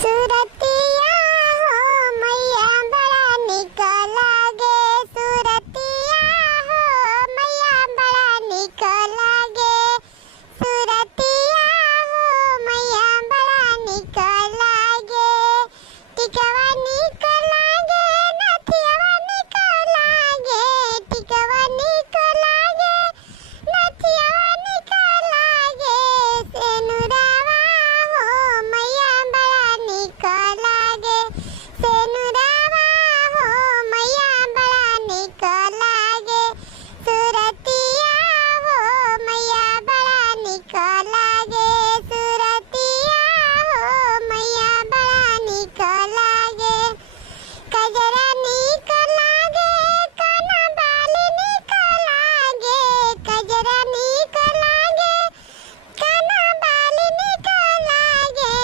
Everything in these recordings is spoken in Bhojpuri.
सुरतिया हो मैया बड़ा निक लागे, सुरतिया हो मैया बड़ा निक लागे, सुरतिया हो मैया बड़ा निक लागे। टिकवा निक लागे, नथिया निक लागे, टिकवा निक लागे, नथिया निक लागे, सेनुरवा हो मैया बड़ा निक लागे, सेनुरवा हो मैया बड़ा निक लागे, सुरतिया हो मैया बड़ा निक लागे, सुरतिया हो मैया बड़ा निक लागे। कजरा निक लागे, काना बाली निक लागे, कजरा निक लागे, काना बाली निक लागे,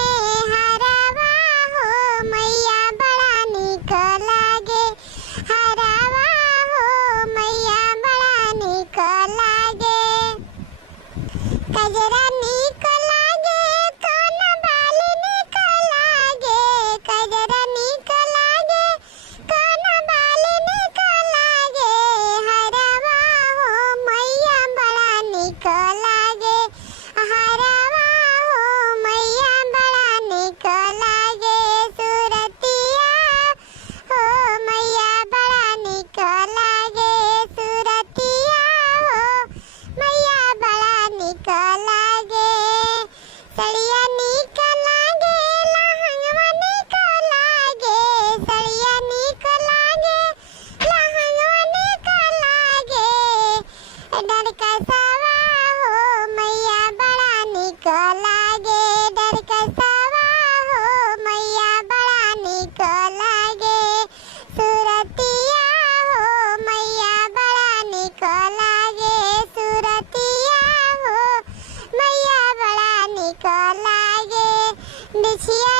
हरवा हो मैया बड़ा निक लागे, हरवा हो मैया बड़ा निक लागे। कजरा निक लागे, काना बाली निक लागे, कजरा निक लागे, काना बाली निक लागे, हरवा हो मैया बड़ा निक लागे, हरवा हो मैया बड़ा निक लागे, सुरतिया हो मैया बड़ा निक लागे, सुरतिया हो मैया बड़ा निक लागे। सड़िया निक लागे, लहंगवा निक लागे, सड़िया निक लागे, लहंगवा निक लागे, डरकसवा हो मैया बड़ा निक लागे, डरकसवा हो मैया बड़ा निक लागे, सुरतिया हो मैया बड़ा निक लागे, सुरतिया हो मैया बड़ा निक लागे। बिछिया